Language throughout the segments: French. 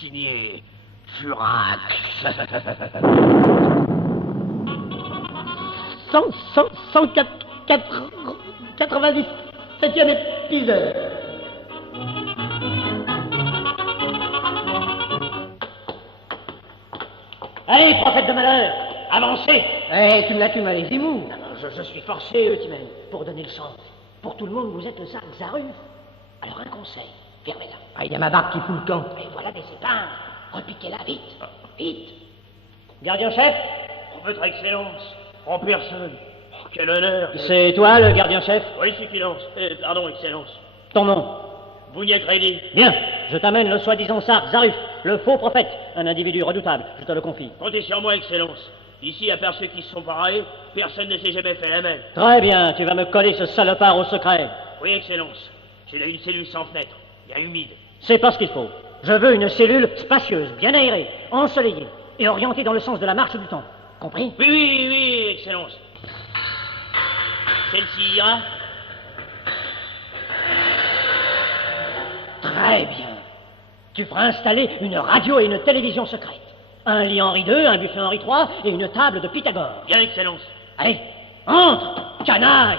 signé Furax. 197e épisode. Allez, prophète de malheur, avancez. Eh, tu me l'as les émous. Je suis forcé, Eutimel, pour donner le sens. Pour tout le monde, vous êtes le Zark Zaruf. Alors un conseil, fermez-la. Ah, il y a ma barque qui fout le camp. Et voilà des épingles. Repiquez-la vite, vite. Gardien-chef. Votre Excellence, en personne. Oh, quel honneur. C'est toi, le gardien-chef? Oui, suffisance. Pardon, Excellence. Ton nom? Bougnac Ready. Bien, je t'amène le soi-disant Zark Zaruf, le faux prophète, un individu redoutable, je te le confie. Comptez sur moi, Excellence. Ici, à part ceux qui se sont parés, personne ne s'est jamais fait la même. Très bien, tu vas me coller ce salopard au secret. Oui, Excellence. J'ai là une cellule sans fenêtre, bien humide. C'est pas ce qu'il faut. Je veux une cellule spacieuse, bien aérée, ensoleillée et orientée dans le sens de la marche du temps. Compris? Oui, Excellence. Celle-ci ira? Très bien. Tu feras installer une radio et une télévision secrète. Un lit Henri II, un buffet Henri III et une table de Pythagore. Bien, Excellence. Allez, entre, canaille.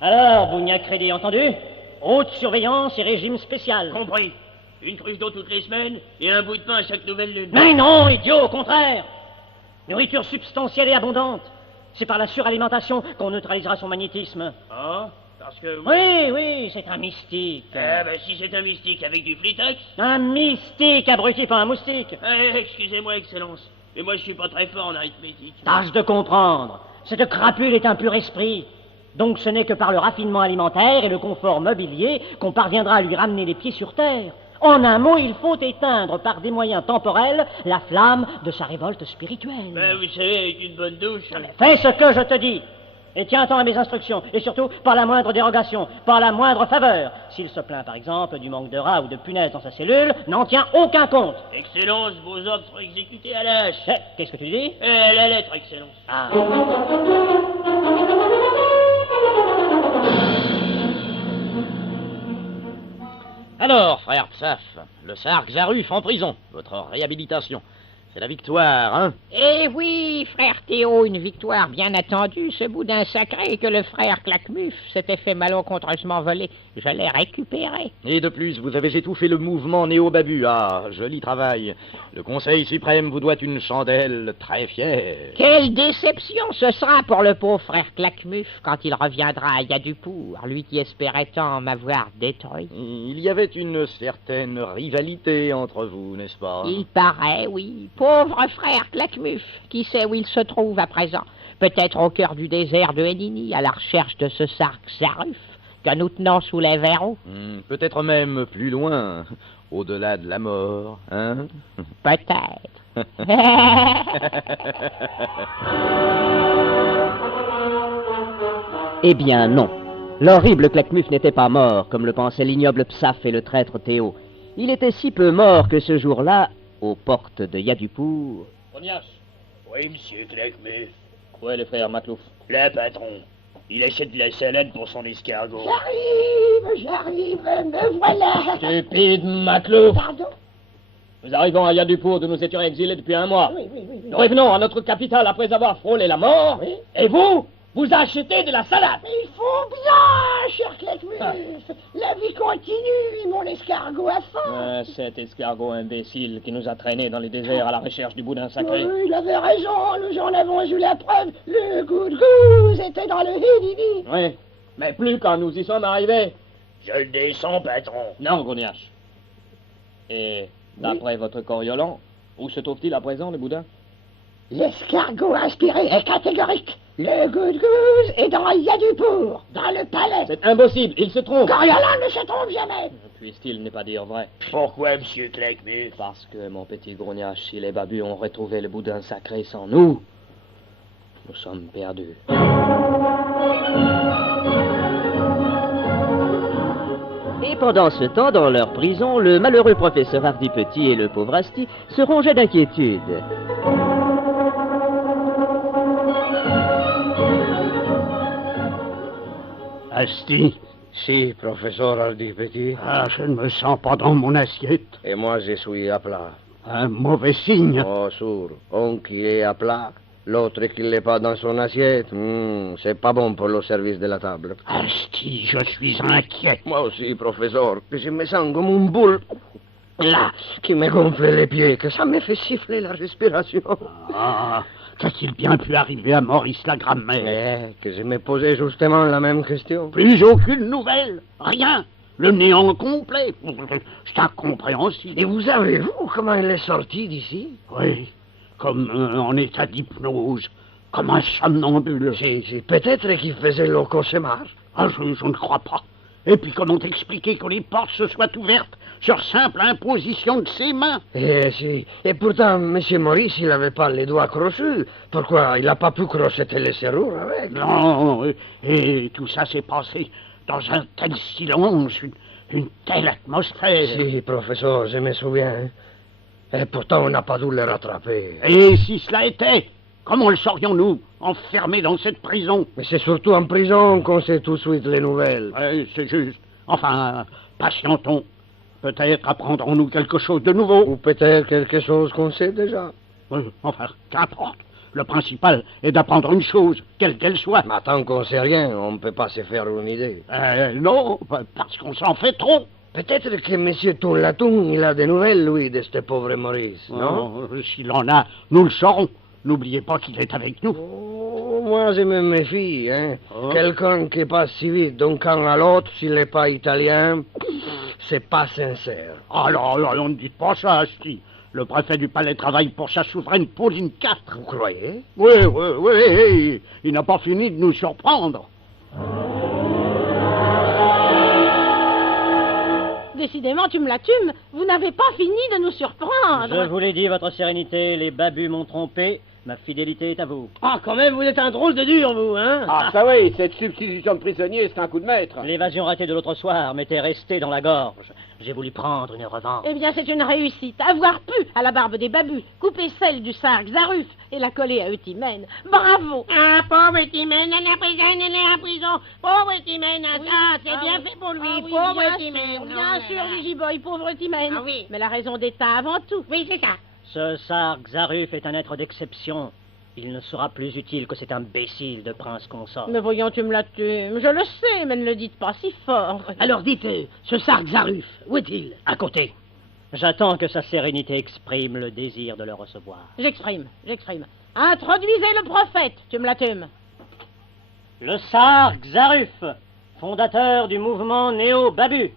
Alors, Bougnac Crédit, entendu? Haute surveillance et régime spécial. Compris. Une cruche d'eau toutes les semaines et un bout de pain à chaque nouvelle lune. Mais non, idiot, au contraire. Nourriture substantielle et abondante. C'est par la suralimentation qu'on neutralisera son magnétisme. Ah, parce que... Oui, c'est un mystique. Si c'est un mystique avec du flitax... Un mystique, abruti, pas un moustique. Excusez-moi, Excellence, mais moi je suis pas très fort en arithmétique. Tâche de comprendre. Cette crapule est un pur esprit. Donc ce n'est que par le raffinement alimentaire et le confort mobilier qu'on parviendra à lui ramener les pieds sur terre. En un mot, il faut éteindre par des moyens temporels la flamme de sa révolte spirituelle. Vous savez, avec une bonne douche... Fais ce que je te dis. Et tiens-t'en à mes instructions. Et surtout, pas la moindre dérogation, pas la moindre faveur. S'il se plaint, par exemple, du manque de rats ou de punaises dans sa cellule, n'en tient aucun compte. Excellence, vos ordres seront exécutés à la hache. Qu'est-ce que tu dis? La lettre, Excellence. Ah. Alors, frère Psaf, le Zark Zaruf en prison, votre réhabilitation. C'est la victoire, hein? Eh oui, frère Théo, une victoire bien attendue, ce boudin sacré que le frère Claquemuf s'était fait malencontreusement voler. Je l'ai récupéré. Et de plus, vous avez étouffé le mouvement néo-babu. Ah, joli travail. Le Conseil suprême vous doit une chandelle très fière. Quelle déception ce sera pour le pauvre frère Claquemuf quand il reviendra à Yadupour, lui qui espérait tant m'avoir détruit. Il y avait une certaine rivalité entre vous, n'est-ce pas? Il paraît, oui. Pauvre frère Claquemuf, qui sait où il se trouve à présent? Peut-être au cœur du désert de Hénini, à la recherche de ce Zark Zaruf que nous tenons sous les verrous. Peut-être même plus loin, au-delà de la mort, hein? Peut-être. Eh bien, non. L'horrible Claquemuf n'était pas mort, comme le pensait l'ignoble Psaf et le traître Théo. Il était si peu mort que ce jour-là, aux portes de Yadupour... Ognache. Oui, monsieur Claquemuf. Ouais, le frère Matlouf. Là, patron. Il achète de la salade pour son escargot. J'arrive, me voilà. Stupide Matlouf. Pardon? Nous arrivons à Yadupour d'où nous étions exilés depuis un mois. Oui. Nous revenons à notre capitale après avoir frôlé la mort. Oui. Et vous achetez de la salade. Il faut bien, cher Claquemuf. La vie continue et mon escargot a faim. Cet escargot imbécile qui nous a traînés dans les déserts à la recherche du boudin sacré. Oui, il avait raison, nous en avons eu la preuve. Le good goose était dans le hididi. Oui, mais plus quand nous y sommes arrivés. Je le descends, patron. Non, Grognache. Et d'après votre Coriolan, où se trouve-t-il à présent, le boudin? L'escargot inspiré est catégorique. Le good goose est dans Yadupour, dans le palais. C'est impossible, il se trompe. Coriolan ne se trompe jamais. Puisse-t-il ne pas dire vrai? Pourquoi, monsieur Claquemuf? Parce que, mon petit Grognache, si les babus ont retrouvé le boudin sacré sans nous, nous sommes perdus. Et pendant ce temps, dans leur prison, le malheureux professeur Hardy Petit et le pauvre Asti se rongeaient d'inquiétude. Asti, Si, professeur Hardy Petit. Ah, je ne me sens pas dans mon assiette. Et moi, je suis à plat. Un mauvais signe. Oh, sourd. Un qui est à plat, l'autre qui n'est pas dans son assiette. C'est pas bon pour le service de la table. Asti, je suis inquiet. Moi aussi, professeur, que je me sens comme une boule. Là, qui me gonfle les pieds, que ça me fait siffler la respiration. Ah, qu'a-t-il bien pu arriver à Maurice la grammaire? Que je me posais justement la même question. Plus aucune nouvelle, rien. Le néant complet. C'est incompréhensible. Et vous avez vu comment il est sorti d'ici? Oui, comme en état d'hypnose, comme un somnambule. C'est peut-être qu'il faisait le cauchemar. Ah, je ne crois pas. Et puis comment expliquer que les portes se soient ouvertes sur simple imposition de ses mains? Si. Et pourtant, M. Maurice, il n'avait pas les doigts crochus. Pourquoi il n'a pas pu crocheter les serrures avec? Non, et tout ça s'est passé dans un tel silence, une telle atmosphère. Si, professeur, je me souviens. Et pourtant, on n'a pas dû le rattraper. Et si cela était, comment le saurions-nous, enfermés dans cette prison? Mais c'est surtout en prison qu'on sait tout de suite les nouvelles. Oui, c'est juste. Enfin, patientons. Peut-être apprendrons-nous quelque chose de nouveau. Ou peut-être quelque chose qu'on sait déjà. Enfin, qu'importe. Le principal est d'apprendre une chose, quelle qu'elle soit. Mais tant qu'on sait rien, on ne peut pas se faire une idée. Non, parce qu'on s'en fait trop. Peut-être que M. Tourlaton, il a des nouvelles, lui, de ce pauvre Maurice, non? S'il en a, nous le saurons. N'oubliez pas qu'il est avec nous. Oh, moi, je me méfie, hein. Quelqu'un qui passe si vite d'un camp à l'autre, s'il n'est pas italien, c'est pas sincère. Alors, on ne dit pas ça, Asti. Le préfet du palais travaille pour sa souveraine Pauline IV. Vous croyez? Oui. Il n'a pas fini de nous surprendre. Décidément, tu me la tumes. Vous n'avez pas fini de nous surprendre. Je vous l'ai dit, votre sérénité, les babus m'ont trompé. Ma fidélité est à vous. Ah, quand même, vous êtes un drôle de dur, vous, hein? Ah, ça oui, cette substitution de prisonnier, c'est un coup de maître. L'évasion ratée de l'autre soir m'était restée dans la gorge. J'ai voulu prendre une revanche. Eh bien, c'est une réussite. Avoir pu, à la barbe des babus, couper celle du sarg Zaruf et la coller à Eutimène. Bravo! Ah, pauvre Eutimène, elle est en prison. Pauvre Eutimène, c'est bien fait pour lui. Pauvre Eutimène. Bien sûr, Gigiboy, pauvre Eutimène. Ah oui. Mais la raison d'État avant tout. Oui, c'est ça. Ce sarg Zaruf est un être d'exception. Il ne sera plus utile que cet imbécile de prince consort. Mais voyons, tu me la tumes. Je le sais, mais ne le dites pas si fort. Alors dites, ce sarg Zaruf, où est-il? À côté. J'attends que sa sérénité exprime le désir de le recevoir. J'exprime. Introduisez le prophète, tu me la tumes. Le sarg Zaruf, fondateur du mouvement néo-babu,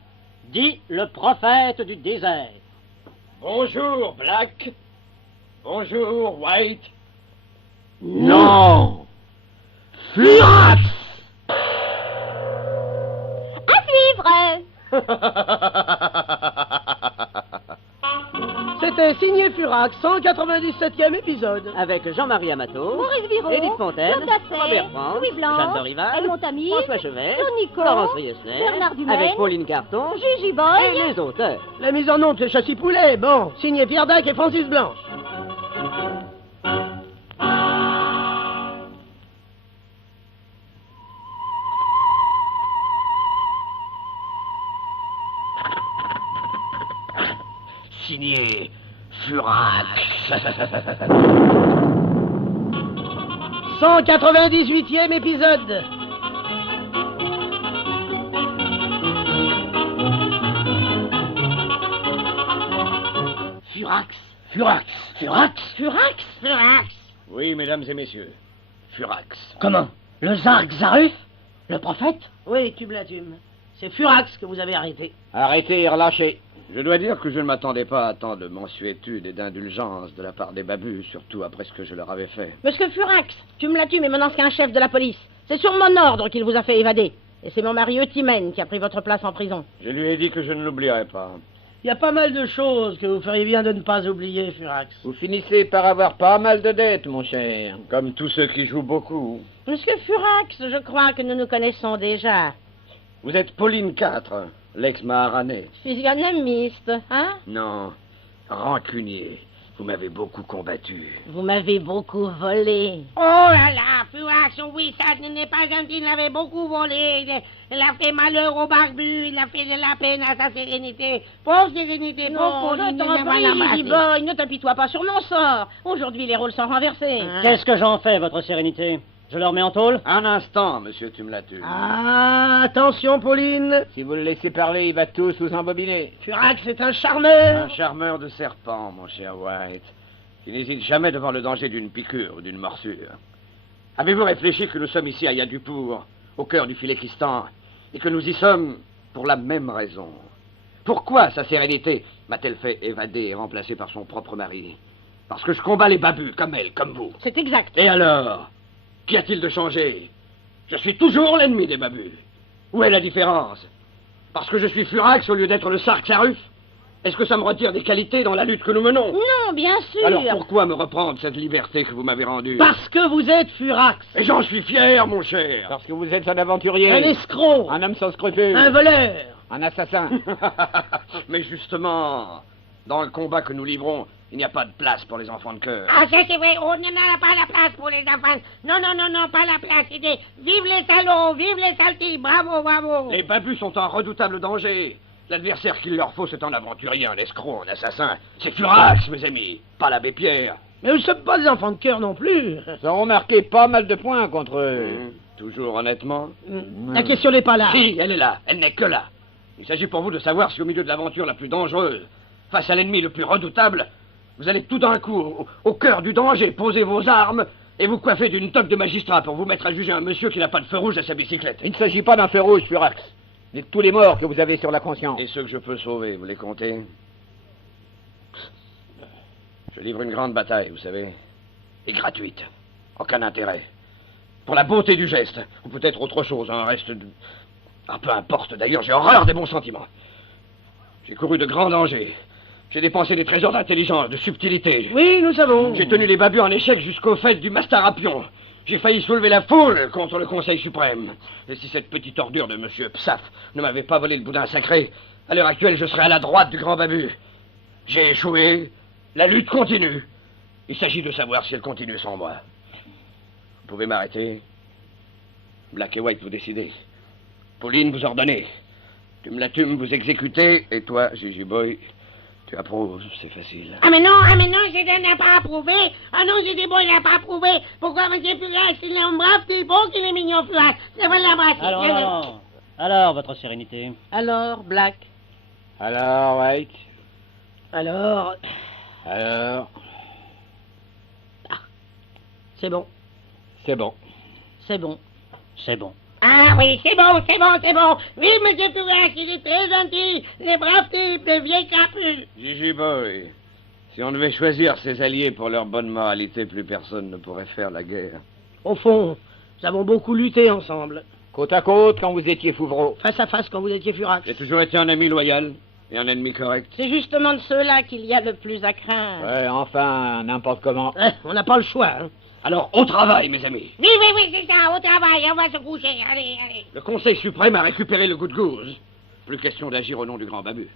dit le prophète du désert. Bonjour, Black. Bonjour, White. Non! Furax! À suivre. C'était signé Furax, 197e épisode. Avec Jean-Marie Amato, Maurice Viro, Édith Fontaine, Claude Daffet, Robert Franz, Louis Blanc, Jeanne Dorival, Edmond Tamy, François Chevet, Claude Nicot, Florence Riesner, Bernard Dumaine, avec Pauline Carton Gigi et Boy. les auteurs. La mise en onde, c'est Châssis Poulet. Bon, signé Pierre Dac et Francis Blanche. Signé Furax. 198e épisode. Furax. Oui, mesdames et messieurs, Furax. Comment? Le sarg Zaruf? Le prophète? Oui, tu me la tumes. C'est Furax que vous avez arrêté. Arrêtez et relâchez. Je dois dire que je ne m'attendais pas à tant de mansuétude et d'indulgence de la part des babus, surtout après ce que je leur avais fait. Monsieur Furax, tu me la tumes et maintenant c'est un chef de la police. C'est sur mon ordre qu'il vous a fait évader. Et c'est mon mari Eutimène qui a pris votre place en prison. Je lui ai dit que je ne l'oublierai pas. Il y a pas mal de choses que vous feriez bien de ne pas oublier, Furax. Vous finissez par avoir pas mal de dettes, mon cher. Comme tous ceux qui jouent beaucoup. Monsieur Furax, je crois que nous nous connaissons déjà. Vous êtes Pauline IV, l'ex-Maharanais. Physionomiste, hein? Non, rancunier. Vous m'avez beaucoup combattu. Vous m'avez beaucoup volé. Oh là là, Furax, oui, ça n'est pas gentil, il avait beaucoup volé. Il a fait malheur au barbu, il a fait de la peine à sa sérénité. Pauvre sérénité, pauvre Pauline, je t'en prie, Boy, ne t'apitoie pas sur mon sort. Aujourd'hui, les rôles sont renversés. Qu'est-ce que j'en fais, votre sérénité? Je le remets en tôle? Un instant, monsieur Tumlatu. Ah, attention, Pauline. Si vous le laissez parler, il va tous vous embobiner. Furax est un charmeur. Un charmeur de serpent, mon cher White, qui n'hésite jamais devant le danger d'une piqûre ou d'une morsure. Avez-vous réfléchi que nous sommes ici à Yadupur, au cœur du Philékistan, et que nous y sommes pour la même raison? Pourquoi sa sérénité m'a-t-elle fait évader et remplacer par son propre mari? Parce que je combats les babus, comme elle, comme vous. C'est exact. Et alors? Qu'y a-t-il de changé? Je suis toujours l'ennemi des babus. Où est la différence? Parce que je suis Furax au lieu d'être le Sark Saruf? Est-ce que ça me retire des qualités dans la lutte que nous menons? Non, bien sûr. Alors pourquoi me reprendre cette liberté que vous m'avez rendue? Parce que vous êtes Furax. Et j'en suis fier, mon cher. Parce que vous êtes un aventurier. Un escroc. Un homme sans scrupules. Un voleur. Un assassin. Mais justement, dans le combat que nous livrons, il n'y a pas de place pour les enfants de cœur. Ah, ça c'est vrai, on n'y en a pas la place pour les enfants. Non, non, non, non, pas la place. C'était vive les salauds, vive les saltis, bravo, bravo. Les babus sont en redoutable danger. L'adversaire qu'il leur faut, c'est un aventurier, un escroc, un assassin. C'est Furax, mes amis, pas l'abbé Pierre. Mais nous ne sommes pas des enfants de cœur non plus. Ils ont remarqué pas mal de points contre eux. Toujours honnêtement. La question n'est pas là. Si, elle est là, elle n'est que là. Il s'agit pour vous de savoir si au milieu de l'aventure la plus dangereuse, face à l'ennemi le plus redoutable, vous allez tout d'un coup, au cœur du danger, poser vos armes et vous coiffer d'une toque de magistrat pour vous mettre à juger un monsieur qui n'a pas de feu rouge à sa bicyclette. Il ne s'agit pas d'un feu rouge, Furax, mais de tous les morts que vous avez sur la conscience. Et ceux que je peux sauver, vous les comptez? Je livre une grande bataille, vous savez, et gratuite, aucun intérêt. Pour la beauté du geste, ou peut-être autre chose, un reste de... Ah, peu importe, d'ailleurs, j'ai horreur des bons sentiments. J'ai couru de grands dangers. J'ai dépensé des trésors d'intelligence, de subtilité. Oui, nous savons. J'ai tenu les babus en échec jusqu'au fait du Mastarapion. J'ai failli soulever la foule contre le Conseil suprême. Et si cette petite ordure de Monsieur Psaf ne m'avait pas volé le boudin sacré, à l'heure actuelle, je serais à la droite du grand babu. J'ai échoué. La lutte continue. Il s'agit de savoir si elle continue sans moi. Vous pouvez m'arrêter. Black et White, vous décidez. Pauline, vous ordonnez. Tumlatum, vous exécutez. Et toi, Gigi Boy, tu approuves. C'est facile. Ah mais non, je n'ai pas approuvé. Ah non, j'ai dit bon, il n'a pas approuvé. Pourquoi monsieur Furax, il est un brave type, bon qu'il est mignon Furax. C'est vrai la brasse. Alors, votre sérénité. Alors, Black. Alors, White. Alors, C'est bon. C'est bon. C'est bon. C'est bon. Ah oui, c'est bon, c'est bon, c'est bon. Oui, monsieur Furax, il est très gentil. Les braves types, les vieilles crapules. Gigi Boy, si on devait choisir ses alliés pour leur bonne moralité, plus personne ne pourrait faire la guerre. au fond, nous avons beaucoup lutté ensemble. Côte à côte quand vous étiez Fouvreau. Face à face quand vous étiez Furax. J'ai toujours été un ami loyal et un ennemi correct. C'est justement de ceux-là qu'il y a le plus à craindre. Ouais, enfin, n'importe comment. On n'a pas le choix. Hein. Alors, au travail, mes amis. Oui, c'est ça, au travail, on va se coucher. Allez, allez. Le Conseil suprême a récupéré le goût de gouze. Plus question d'agir au nom du grand babu.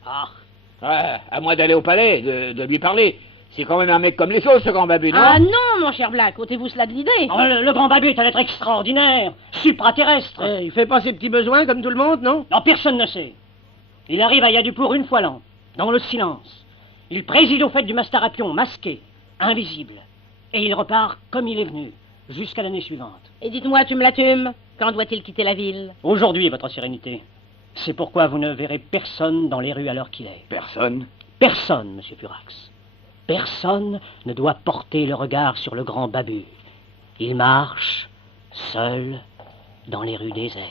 Ouais, à moi d'aller au palais, de lui parler. C'est quand même un mec comme les autres, ce grand babu, non? Ah non, mon cher Black, ôtez-vous cela de l'idée. Oh, le grand babu est un être extraordinaire, supraterrestre. Il fait pas ses petits besoins comme tout le monde, non? Non, personne ne sait. Il arrive à Yadupur une fois l'an, dans le silence. Il préside au fait du Mastarapion, masqué, invisible. Et il repart comme il est venu, jusqu'à l'année suivante. Et dites-moi, Tumlatum, quand doit-il quitter la ville? Aujourd'hui, votre sérénité. C'est pourquoi vous ne verrez personne dans les rues à l'heure qu'il est. Personne? Personne, monsieur Furax. Personne ne doit porter le regard sur le grand babu. Il marche, seul, dans les rues désertes.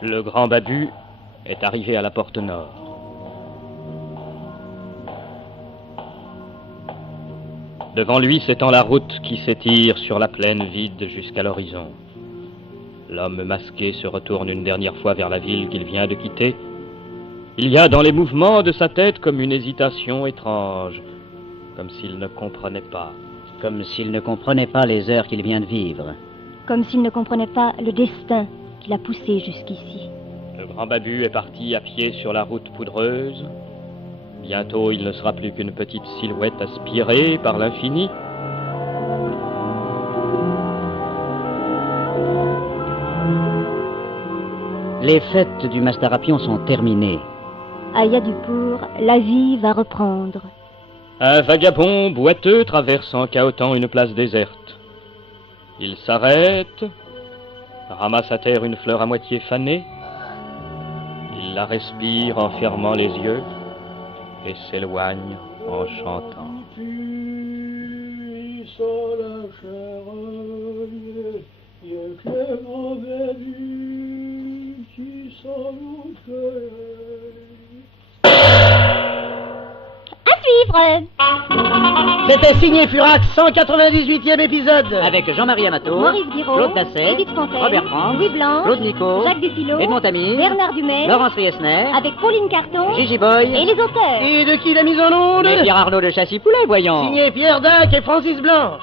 Le grand babu est arrivé à la porte nord. Devant lui s'étend la route qui s'étire sur la plaine vide jusqu'à l'horizon. L'homme masqué se retourne une dernière fois vers la ville qu'il vient de quitter. Il y a dans les mouvements de sa tête comme une hésitation étrange, comme s'il ne comprenait pas. Comme s'il ne comprenait pas les heures qu'il vient de vivre. Comme s'il ne comprenait pas le destin qui l'a poussé jusqu'ici. Le grand Babu est parti à pied sur la route poudreuse. Bientôt, il ne sera plus qu'une petite silhouette aspirée par l'infini. Les fêtes du Mastarapion sont terminées. À Yadupour, la vie va reprendre. Un vagabond boiteux traverse en cahotant une place déserte. Il s'arrête, ramasse à terre une fleur à moitié fanée. Il la respire en fermant les yeux et s'éloigne en chantant. À suivre. C'était signé Furax, 198e épisode. Avec Jean-Marie Amato, Maurice Guiraud, Claude Basset, Edith Fontaine, Robert Franck, Louis Blanc, Claude Nico, Jacques Dupilot, Edmond Tamir, Bernard Dumais, Laurence Riesner, avec Pauline Carton, Gigi Boy et les auteurs. Et de qui la mise en onde? et Pierre Arnaud de Châssy-Poulet, voyons. Signé Pierre Dac et Francis Blanche.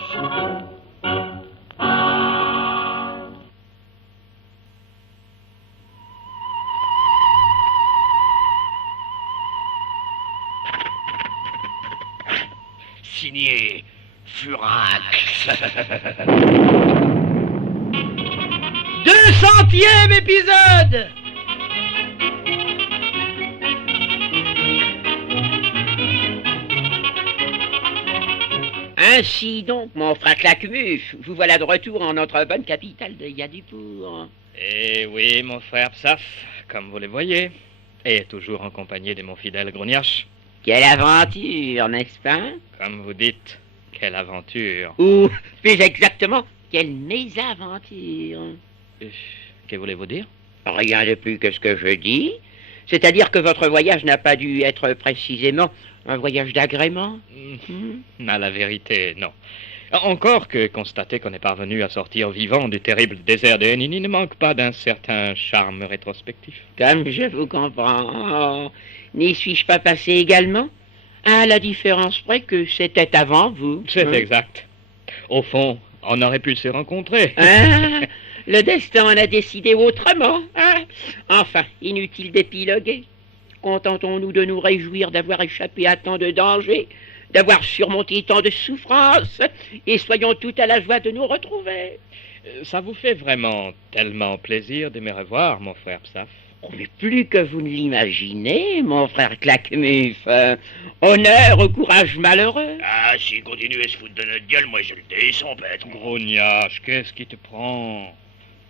Signé Furax. 200e épisode. Ainsi donc, mon frère Claquemuf, vous voilà de retour en notre bonne capitale de Yadupour. Eh oui, mon frère Psaf, comme vous le voyez, et toujours en compagnie de mon fidèle Grognache. Quelle aventure, n'est-ce pas? Comme vous dites, quelle aventure. Ou, plus exactement, quelle mésaventure. Que voulez-vous dire? Rien de plus que ce que je dis. C'est-à-dire que votre voyage n'a pas dû être précisément un voyage d'agrément. À la vérité, non. Encore que constater qu'on est parvenu à sortir vivant du terrible désert de Henini ne manque pas d'un certain charme rétrospectif. Comme je vous comprends. Oh, n'y suis-je pas passé également? À la différence près que c'était avant vous. C'est exact. Au fond, on aurait pu se rencontrer. Ah, le destin en a décidé autrement. Hein? Enfin, inutile d'épiloguer. Contentons-nous de nous réjouir d'avoir échappé à tant de dangers, d'avoir surmonté tant de souffrances, et soyons tout à la joie de nous retrouver. Ça vous fait vraiment tellement plaisir de me revoir, mon frère Psaf? Oh, mais plus que vous ne l'imaginez, mon frère Claquemuf. Honneur au courage malheureux. Ah, s'il continue à se foutre de notre gueule, moi je le descends, Pêtre. Grognache, qu'est-ce qui te prend?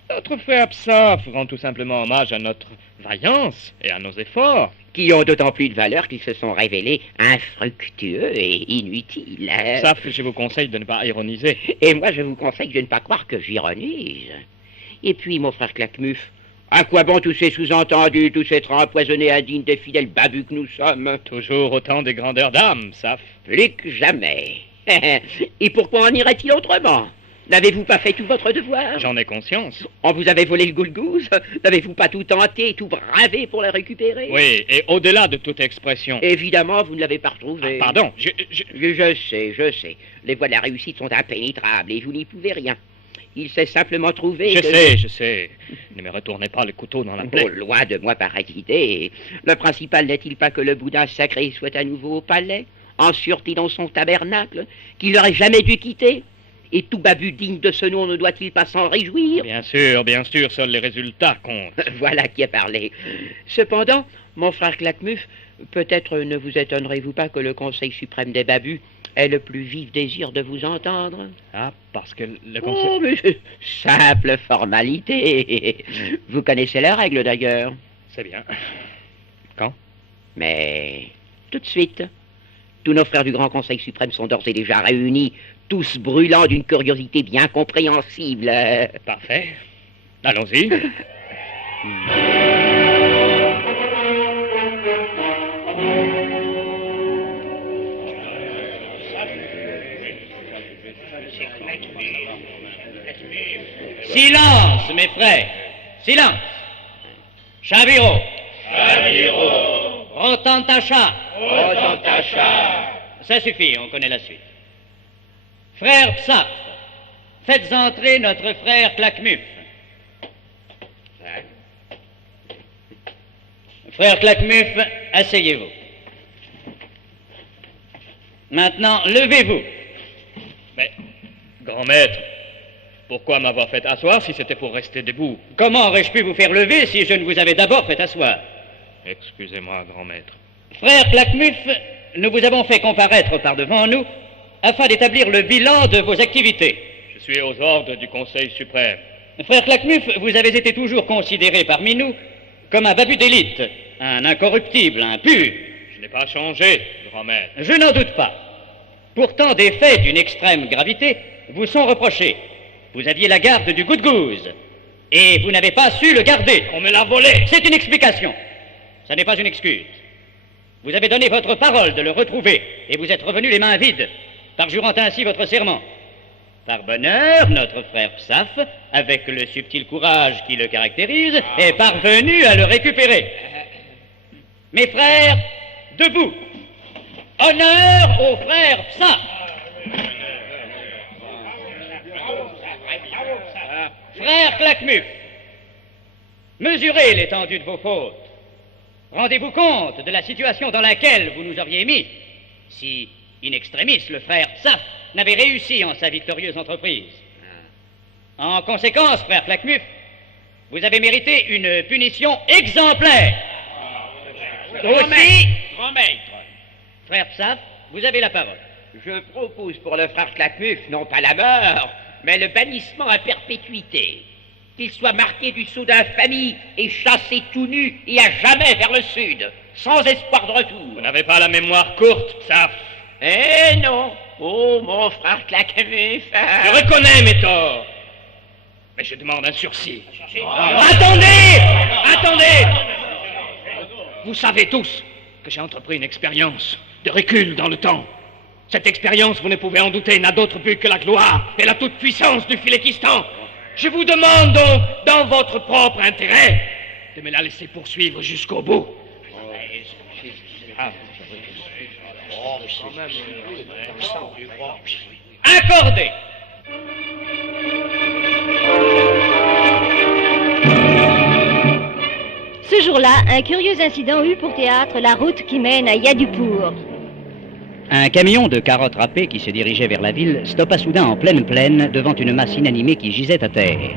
Notre frère Psaf rend tout simplement hommage à notre vaillance et à nos efforts. Qui ont d'autant plus de valeur qu'ils se sont révélés infructueux et inutiles. Psaf, je vous conseille de ne pas ironiser. Et moi, je vous conseille de ne pas croire que j'ironise. Et puis, mon frère Claquemuf, à quoi bon tous ces sous-entendus, tous ces traits empoisonnés indignes des fidèles babus que nous sommes? Toujours autant de grandeur d'âme, Psaf. Plus que jamais. Et pourquoi en irait-il autrement? N'avez-vous pas fait tout votre devoir? J'en ai conscience. On vous avait volé le goulgouze? N'avez-vous pas tout tenté, tout bravé pour le récupérer? Oui, et au-delà de toute expression. Évidemment, vous ne l'avez pas retrouvé. Ah, pardon, je sais. Les voies de la réussite sont impénétrables et vous n'y pouvez rien. Il s'est simplement trouvé Je sais. Ne me retournez pas le couteau dans la plaie. Oh, loin de moi pareille idée. Le principal n'est-il pas que le boudin sacré soit à nouveau au palais, en sûreté dans son tabernacle, qu'il n'aurait jamais dû quitter? Et tout babu digne de ce nom ne doit-il pas s'en réjouir? Bien sûr, seuls les résultats comptent. Voilà qui a parlé. Cependant, mon frère Claquemuf, peut-être ne vous étonnerez-vous pas que le Conseil suprême des babus ait le plus vif désir de vous entendre? Ah, parce que le Conseil... Oh, mais simple formalité. Vous connaissez les règles d'ailleurs. C'est bien. Quand? Mais tout de suite. Tous nos frères du Grand Conseil suprême sont d'ores et déjà réunis, tous brûlants d'une curiosité bien compréhensible. Parfait. Allons-y. Silence, mes frères. Silence. Chaviro. Rotantacha. Ça suffit, on connaît la suite. Frère Psaf, faites entrer notre frère Claquemuf. Frère Claquemuf, asseyez-vous. Maintenant, levez-vous. Mais, grand maître, pourquoi m'avoir fait asseoir si c'était pour rester debout? Comment aurais-je pu vous faire lever si je ne vous avais d'abord fait asseoir? Excusez-moi, grand maître. Frère Claquemuf, nous vous avons fait comparaître par devant nous afin d'établir le bilan de vos activités. Je suis aux ordres du Conseil suprême. Frère Claquemuf, vous avez été toujours considéré parmi nous comme un babu d'élite, un incorruptible, un pur. Je n'ai pas changé, grand maître. Je n'en doute pas. Pourtant, des faits d'une extrême gravité vous sont reprochés. Vous aviez la garde du Goudgouze, et vous n'avez pas su le garder. On me l'a volé. C'est une explication. Ça n'est pas une excuse. Vous avez donné votre parole de le retrouver, et vous êtes revenu les mains vides, parjurant ainsi votre serment. Par bonheur, notre frère Psaf, avec le subtil courage qui le caractérise, est parvenu à le récupérer. Mes frères, debout. Honneur au frère Psaf. Frère Claquemuf, mesurez l'étendue de vos fautes. Rendez-vous compte de la situation dans laquelle vous nous auriez mis si, in extremis, le frère Psaf n'avait réussi en sa victorieuse entreprise. En conséquence, frère Claquemuf, vous avez mérité une punition exemplaire. Aussi, Grand maître, frère Psaf, vous avez la parole. je propose pour le frère Claquemuf non pas la mort, mais le bannissement à perpétuité. Qu'il soit marqué du sceau d'infamie et chassé tout nu et à jamais vers le sud, sans espoir de retour. Vous n'avez pas la mémoire courte, Psaf. Eh non. Oh, mon frère Claquemuf. Je reconnais mes torts. Mais je demande un sursis. Attendez! Attendez! Vous savez tous que j'ai entrepris une expérience de recul dans le temps. Cette expérience, vous ne pouvez en douter, n'a d'autre but que la gloire et la toute-puissance du Philétistan. Je vous demande donc, dans votre propre intérêt, de me la laisser poursuivre jusqu'au bout. Accordé. Ce jour-là, un curieux incident eut pour théâtre la route qui mène à Yadupur. Un camion de carottes râpées qui se dirigeait vers la ville stoppa soudain en pleine plaine devant une masse inanimée qui gisait à terre.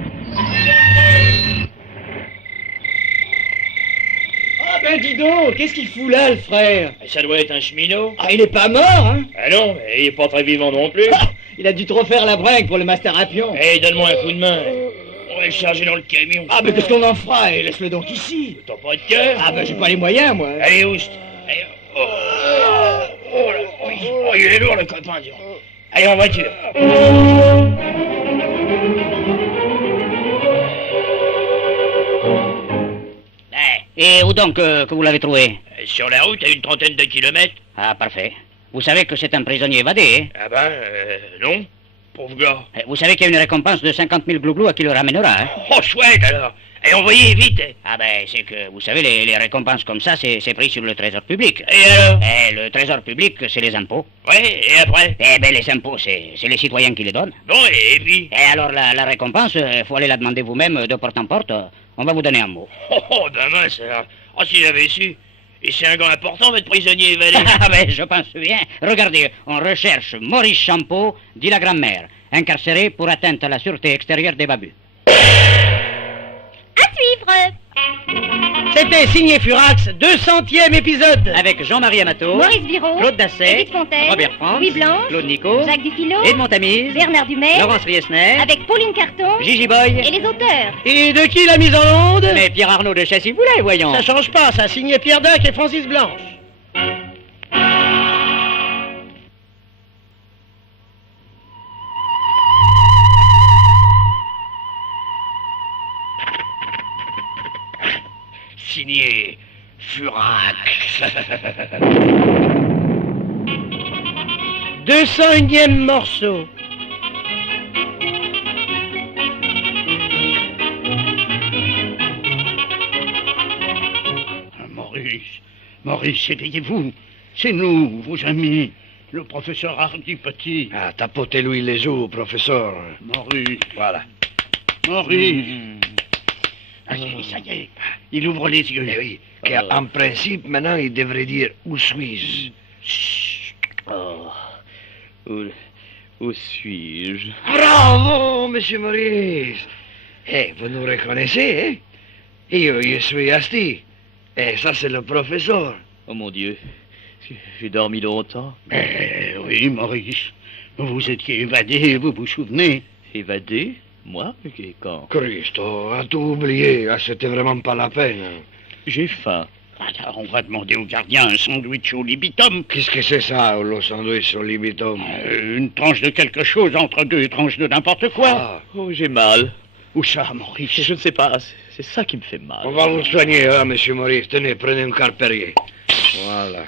Ah ben dis donc, qu'est-ce qu'il fout là, le frère? Ça doit être un cheminot. Ah, il est pas mort, hein? Ah non, mais il est pas très vivant non plus. Il a dû trop faire la bringue pour le master à pion. Eh, donne-moi un coup de main. On va le charger dans le camion. Ah, mais qu'est-ce qu'on en fera? Et laisse-le donc ici. T'as pas de cœur? Ah, ben j'ai pas les moyens, moi. Allez, oust. Allez, oh là, oh, il est lourd, le copain, dis donc. Allez, en voiture. Et où donc que vous l'avez trouvé? Sur la route, à une trentaine de kilomètres. Ah, parfait. Vous savez que c'est un prisonnier évadé, hein? Ah ben, non. Pauvre gars. Vous savez qu'il y a une récompense de 50 000 glouglous à qui le ramènera, hein? Oh, chouette, alors. Et envoyez vite. Ah ben, c'est que, vous savez, les récompenses comme ça, c'est pris sur le trésor public. Et alors? Le trésor public, c'est les impôts. Ouais, et après? Eh ben, les impôts, c'est les citoyens qui les donnent. Bon, et puis? Et alors, la récompense, faut aller la demander vous-même de porte en porte. On va vous donner un mot. Oh, ben mince, alors. Oh, si j'avais su. Et c'est un gars important, votre prisonnier évadé. Ah ben, je pense bien. Regardez, on recherche Maurice Champeau, dit la grand-mère, incarcéré pour atteinte à la sûreté extérieure des babus. À suivre! C'était signé Furax, 200e épisode. Avec Jean-Marie Amato, Maurice Biro, Claude Dasset, Edith Fontaine, Robert Franz, Louis Blanche, Claude Nico, Jacques Dufilot, Edmond Tamise, Bernard Dumais, Laurence Riesner, avec Pauline Carton, Gigi Boy et les auteurs. Et de qui la mise en onde? Mais Pierre Arnaud de Chessy-Boulet, voyons. Ça change pas, ça a signé Pierre Dac et Francis Blanche. Signé Furax. 201e morceau. Maurice, éveillez-vous. C'est nous, vos amis. Le professeur Hardy Petit. Ah, tapotez-lui les os, professeur. Maurice. Voilà. Maurice. Ah, ça y est, il ouvre les yeux. Eh oui, qu'en principe, maintenant, il devrait dire « Où suis-je » Où suis-je? Bravo, monsieur Maurice. Eh, vous nous reconnaissez, hein? Je suis Asti. Et ça, c'est le professeur. Oh mon Dieu, j'ai dormi longtemps. Oui, Maurice. Vous étiez évadé, vous vous souvenez? Évadé? Moi? Et quand? Christo, as tout oublié? Ah, c'était vraiment pas la peine. J'ai faim. Alors, on va demander au gardien un sandwich au libitum. Qu'est-ce que c'est ça, le sandwich au libitum? Une tranche de quelque chose entre deux tranches de n'importe quoi. Ah. Oh, j'ai mal. Où ça, Maurice? Je ne sais pas, c'est ça qui me fait mal. On va vous soigner, hein, monsieur Maurice. Tenez, prenez un carperier. Voilà.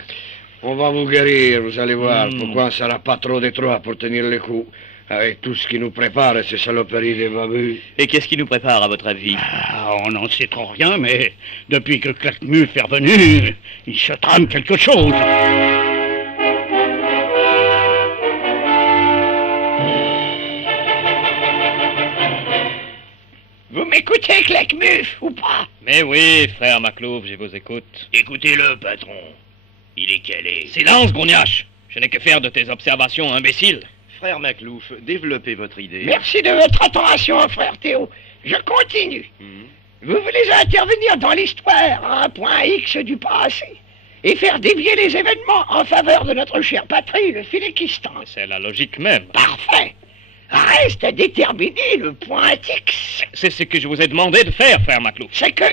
On va vous guérir, vous allez voir. Pourquoi on ne sera pas trop détroit pour tenir les coups. Avec tout ce qui nous prépare, ces saloperies des babus. Et qu'est-ce qui nous prépare, à votre avis? On n'en sait trop rien, mais depuis que Claquemuf est revenu, il se trame quelque chose. Vous m'écoutez, Claquemuf, ou pas? Mais oui, frère Maclouf, je vous écoute. Écoutez-le, patron. Il est calé. Silence, Gougnache! Je n'ai que faire de tes observations, imbécile. Frère Maclouf, développez votre idée. Merci de votre attention, frère Théo. Je continue. Vous voulez intervenir dans l'histoire à un point X du passé et faire dévier les événements en faveur de notre chère patrie, le Philékistan. C'est la logique même. Parfait. Reste à déterminer le point X. C'est ce que je vous ai demandé de faire, frère Maclouf. C'est que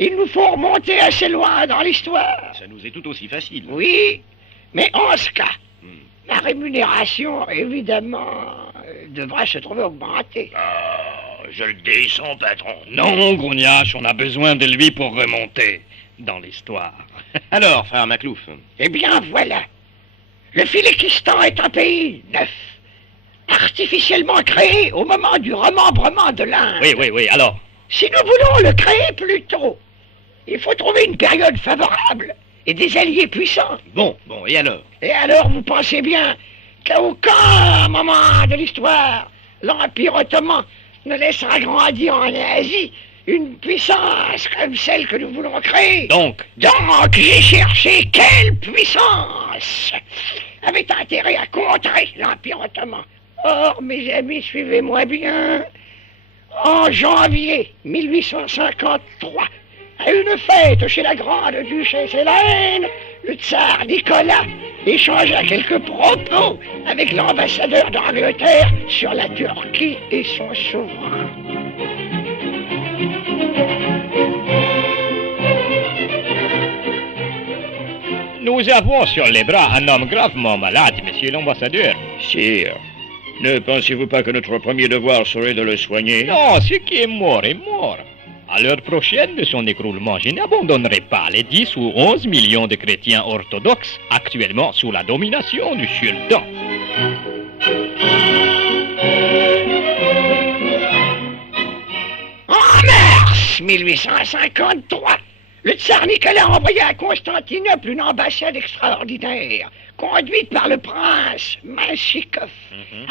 il nous faut remonter assez loin dans l'histoire. Ça nous est tout aussi facile. Oui, mais en ce cas, la rémunération, évidemment, devra se trouver augmentée. Je le descends, patron. Non, Gougnache, on a besoin de lui pour remonter dans l'histoire. Alors, frère Maclouf? Eh bien, voilà. Le Philékistan est un pays neuf, artificiellement créé au moment du remembrement de l'Inde. Oui, alors? Si nous voulons le créer plus tôt, il faut trouver une période favorable et des alliés puissants. Bon, et alors? Et alors, vous pensez bien qu'à aucun moment de l'histoire, l'Empire ottoman ne laissera grandir en Asie une puissance comme celle que nous voulons créer. Donc, j'ai cherché quelle puissance avait intérêt à contrer l'Empire ottoman. Or, mes amis, suivez-moi bien. En janvier 1853, à une fête chez la grande duchesse Hélène, le tsar Nicolas échangea quelques propos avec l'ambassadeur d'Angleterre sur la Turquie et son souverain. nous avons sur les bras un homme gravement malade, monsieur l'ambassadeur. Sire, ne pensez-vous pas que notre premier devoir serait de le soigner? Non, ce qui est mort est mort. À l'heure prochaine de son écroulement, je n'abandonnerai pas les 10 ou 11 millions de chrétiens orthodoxes actuellement sous la domination du sultan. En mars 1853, le tsar Nicolas envoya à Constantinople une ambassade extraordinaire, conduite par le prince Menshikov,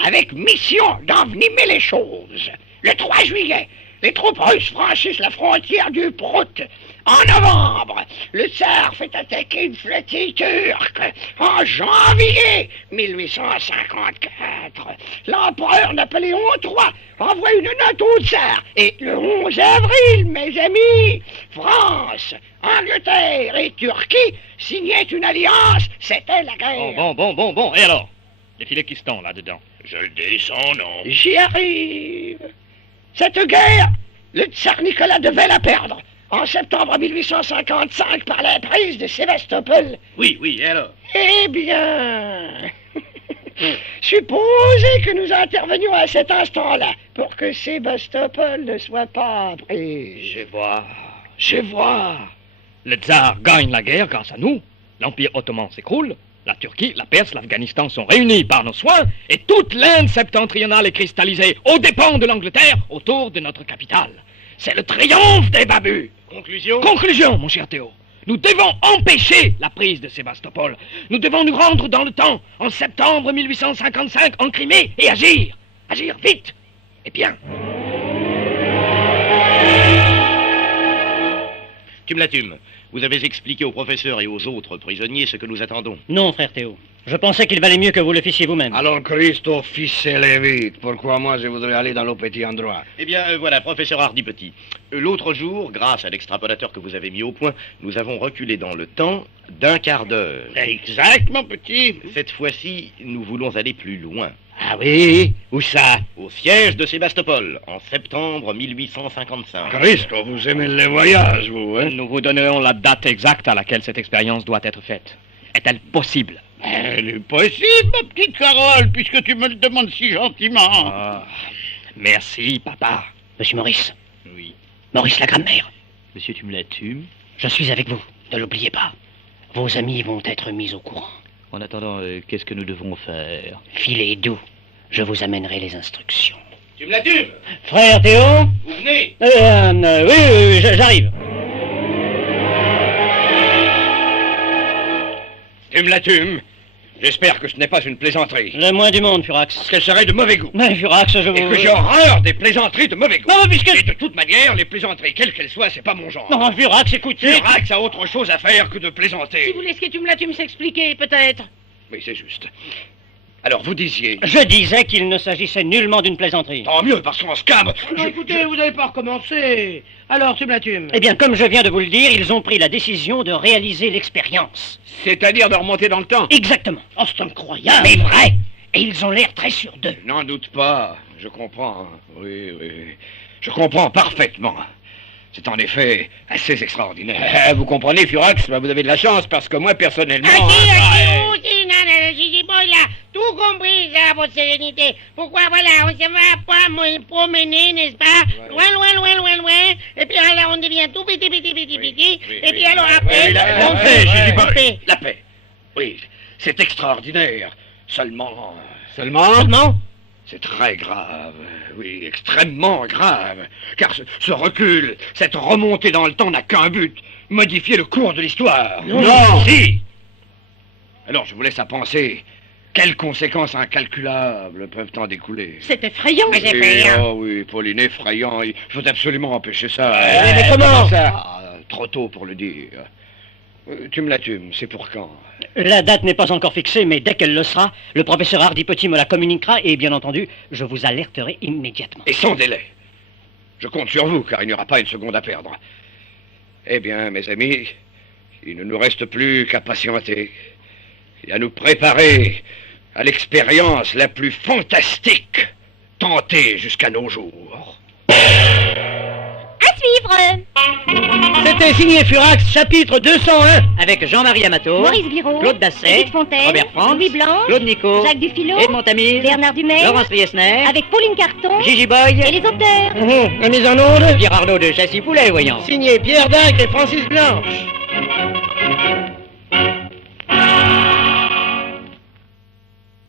avec mission d'envenimer les choses. Le 3 juillet, les troupes russes franchissent la frontière du Prout. En novembre, le tsar fait attaquer une flottille turque. En janvier 1854, l'empereur Napoléon III envoie une note au tsar. Et le 11 avril, mes amis, France, Angleterre et Turquie signaient une alliance. C'était la guerre. Bon. Et alors? Les Philékistan là-dedans? Je le descends, non? J'y arrive. Cette guerre, le tsar Nicolas devait la perdre en septembre 1855 par la prise de Sébastopol. Oui, et alors? Eh bien, supposez que nous intervenions à cet instant-là pour que Sébastopol ne soit pas prise. Je vois. Le tsar gagne la guerre grâce à nous. L'Empire ottoman s'écroule. La Turquie, la Perse, l'Afghanistan sont réunis par nos soins et toute l'Inde septentrionale est cristallisée aux dépens de l'Angleterre autour de notre capitale. C'est le triomphe des babus. Conclusion, mon cher Théo. Nous devons empêcher la prise de Sébastopol. Nous devons nous rendre dans le temps, en septembre 1855, en Crimée, et agir. Agir vite. Et bien. Tumlatum, vous avez expliqué au professeur et aux autres prisonniers ce que nous attendons. Non, frère Théo. Je pensais qu'il valait mieux que vous le fissiez vous-même. Alors, Christo, ficez-les vite. Pourquoi moi, je voudrais aller dans le petit endroit? Eh bien, voilà, professeur Hardy Petit. L'autre jour, grâce à l'extrapolateur que vous avez mis au point, nous avons reculé dans le temps d'1 quart d'heure. Exact, mon petit. Cette fois-ci, nous voulons aller plus loin. Ah oui? Où ça? Au siège de Sébastopol, en septembre 1855. Christo, vous aimez les voyages, vous, hein? Nous vous donnerons la date exacte à laquelle cette expérience doit être faite. Est-elle possible? Elle est possible, ma petite Carole, puisque tu me le demandes si gentiment. Ah, merci, papa. Monsieur Maurice. Oui. Maurice la grammaire. Monsieur Tumlatum. Je suis avec vous. Ne l'oubliez pas. Vos amis vont être mis au courant. En attendant, qu'est-ce que nous devons faire? Filez doux. Je vous amènerai les instructions. Tumlatum! Frère Théo? Vous venez? Oui, j'arrive. Tumlatum, j'espère que ce n'est pas une plaisanterie. Le moins du monde, Furax. Parce qu'elle serait de mauvais goût. Mais Furax, je vous... Et que j'ai horreur des plaisanteries de mauvais goût. Non, puisque... Et de toute manière, les plaisanteries, quelles qu'elles soient, c'est pas mon genre. Non, Furax, écoutez... Furax a autre chose à faire que de plaisanter. Si vous laissez Tumlatum s'expliquer, peut-être. Oui, c'est juste. Alors, vous disiez... Je disais qu'il ne s'agissait nullement d'une plaisanterie. Tant mieux, parce qu'on se calme. Non, écoutez, vous n'avez pas recommencé. Alors, Tumlatum. Eh bien, comme je viens de vous le dire, ils ont pris la décision de réaliser l'expérience. C'est-à-dire de remonter dans le temps. Exactement. Oh, c'est incroyable. Mais vrai. Et ils ont l'air très sûrs d'eux. N'en doute pas, je comprends. Oui, je comprends parfaitement. C'est en effet assez extraordinaire. Vous comprenez, Furax, vous avez de la chance, parce que moi, personnellement... Tout compris, ça, votre sérénité. Pourquoi, voilà, on se va pas promener, n'est-ce pas? Loin. Et puis alors, on devient tout petit. Et puis alors, après... La paix. Oui, c'est extraordinaire. Seulement... Seulement? C'est très grave, oui, extrêmement grave. Car ce recul, cette remontée dans le temps n'a qu'un but, modifier le cours de l'histoire. Non. Si. Alors je vous laisse à penser, quelles conséquences incalculables peuvent en découler. C'est effrayant. Mais effrayant. Oh oui, Pauline, effrayant. Il faut absolument empêcher ça. Mais comment ça? Trop tôt pour le dire. Tumlatum, c'est pour quand? La date n'est pas encore fixée, mais dès qu'elle le sera, le professeur Hardy Petit me la communiquera et, bien entendu, je vous alerterai immédiatement. Et sans délai. Je compte sur vous, car il n'y aura pas une seconde à perdre. Eh bien, mes amis, il ne nous reste plus qu'à patienter et à nous préparer à l'expérience la plus fantastique tentée jusqu'à nos jours. À suivre. C'était signé Furax, chapitre 201, Avec Jean-Marie Amato, Maurice Guiraud, Claude Basset, Edith Fontaine, Robert Franz, Louis Blanc, Claude Nico, Jacques Dufilot, Edmond Tamise, Bernard Dumais, Laurence Riesner, avec Pauline Carton, Gigi Boy, et les auteurs. La mise en onde, Pierre Arnaud de Châssis-Poulet, voyons. signé Pierre Dac et Francis Blanche.